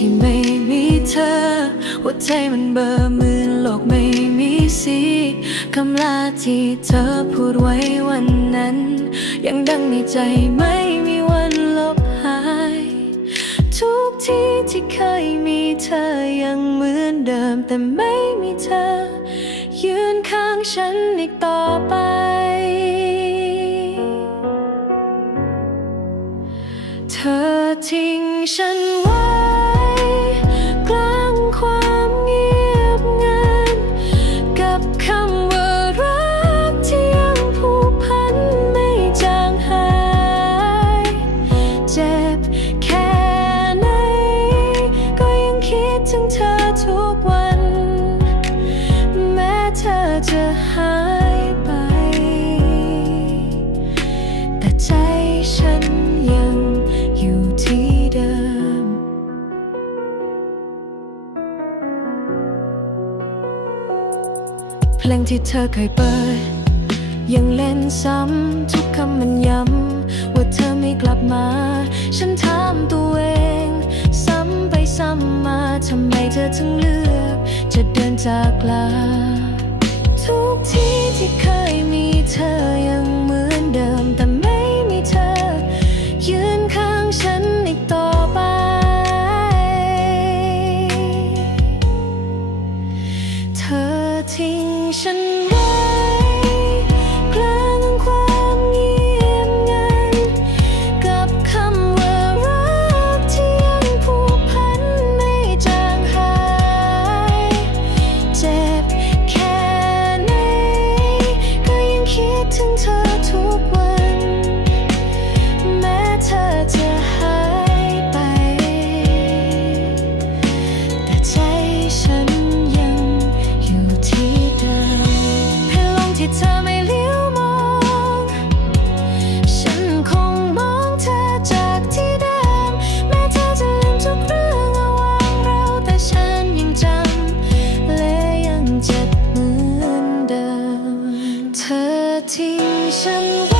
ที่ไม่มีเธอ หัวใจมันเบอร์มือโลกไม่มีสีคำลาที่เธอพูดไว้วันนั้น ยังดังในใจไม่มีวันลบหาย ทุกที่ที่เคยมีเธอยังเหมือนเดิมแต่ไม่มีเธอ ยืนข้างฉันอีกต่อไปเธอทิ้งฉันไว้ เพลงที่เธอเคยเปิด ยังเล่นซ้ำทุกคำมันย้ำ ว่าเธอไม่กลับมา ฉันถามตัวเอง ซ้ำไปซ้ำมาทำไมเธอถึงเลือก จะเดินจากลา ทุกที่ที่เคยมีเธอ 琴声。